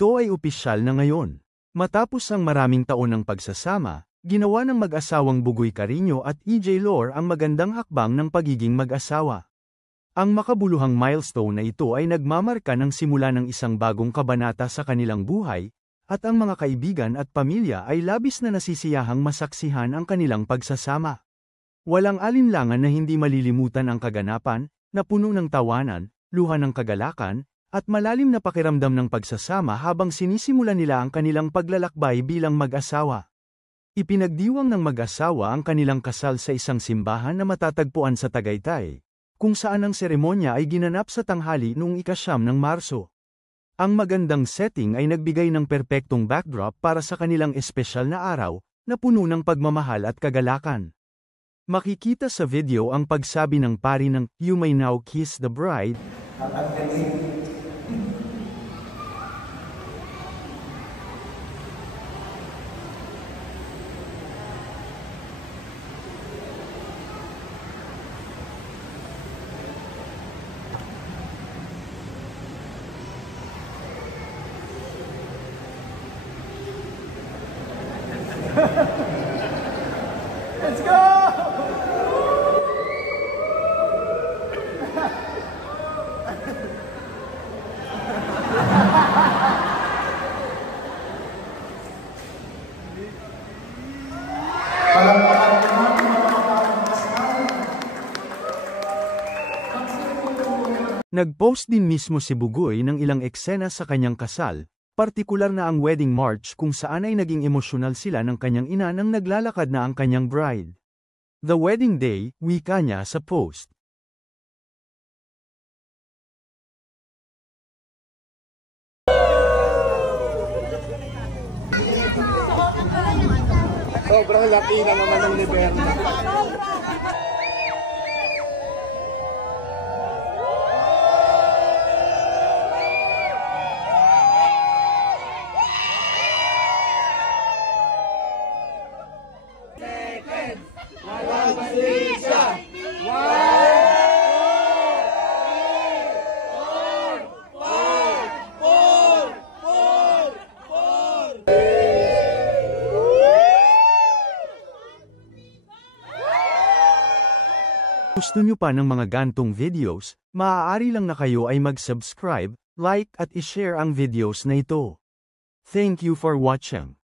Ito ay opisyal na ngayon. Matapos ang maraming taon ng pagsasama, ginawa ng mag-asawang Bugoy Carino at EJ Lore ang magandang hakbang ng pagiging mag-asawa. Ang makabuluhang milestone na ito ay nagmamarka ng simula ng isang bagong kabanata sa kanilang buhay, at ang mga kaibigan at pamilya ay labis na nasisiyahang masaksihan ang kanilang pagsasama. Walang alinlangan na hindi malilimutan ang kaganapan, na puno ng tawanan, luha ng kagalakan, at malalim na pakiramdam ng pagsasama habang sinisimula nila ang kanilang paglalakbay bilang mag-asawa. Ipinagdiwang ng mag-asawa ang kanilang kasal sa isang simbahan na matatagpuan sa Tagaytay, kung saan ang seremonya ay ginanap sa tanghali noong ika-9 ng Marso. Ang magandang setting ay nagbigay ng perpektong backdrop para sa kanilang espesyal na araw, na puno ng pagmamahal at kagalakan. Makikita sa video ang pagsabi ng pari ng "You may now kiss the bride." Let's go! Nag-post din mismo si Bugoy ng ilang eksena sa kanyang kasal, partikular na ang wedding march kung saan ay naging emosyonal sila ng kanyang ina nang naglalakad na ang kanyang bride. The wedding day, wika niya sa post. Sobrang laki na naman ng Liberna. Gusto nyo pa ng mga gantong videos, maaari lang na kayo ay mag-subscribe, like at i-share ang videos na ito. Thank you for watching.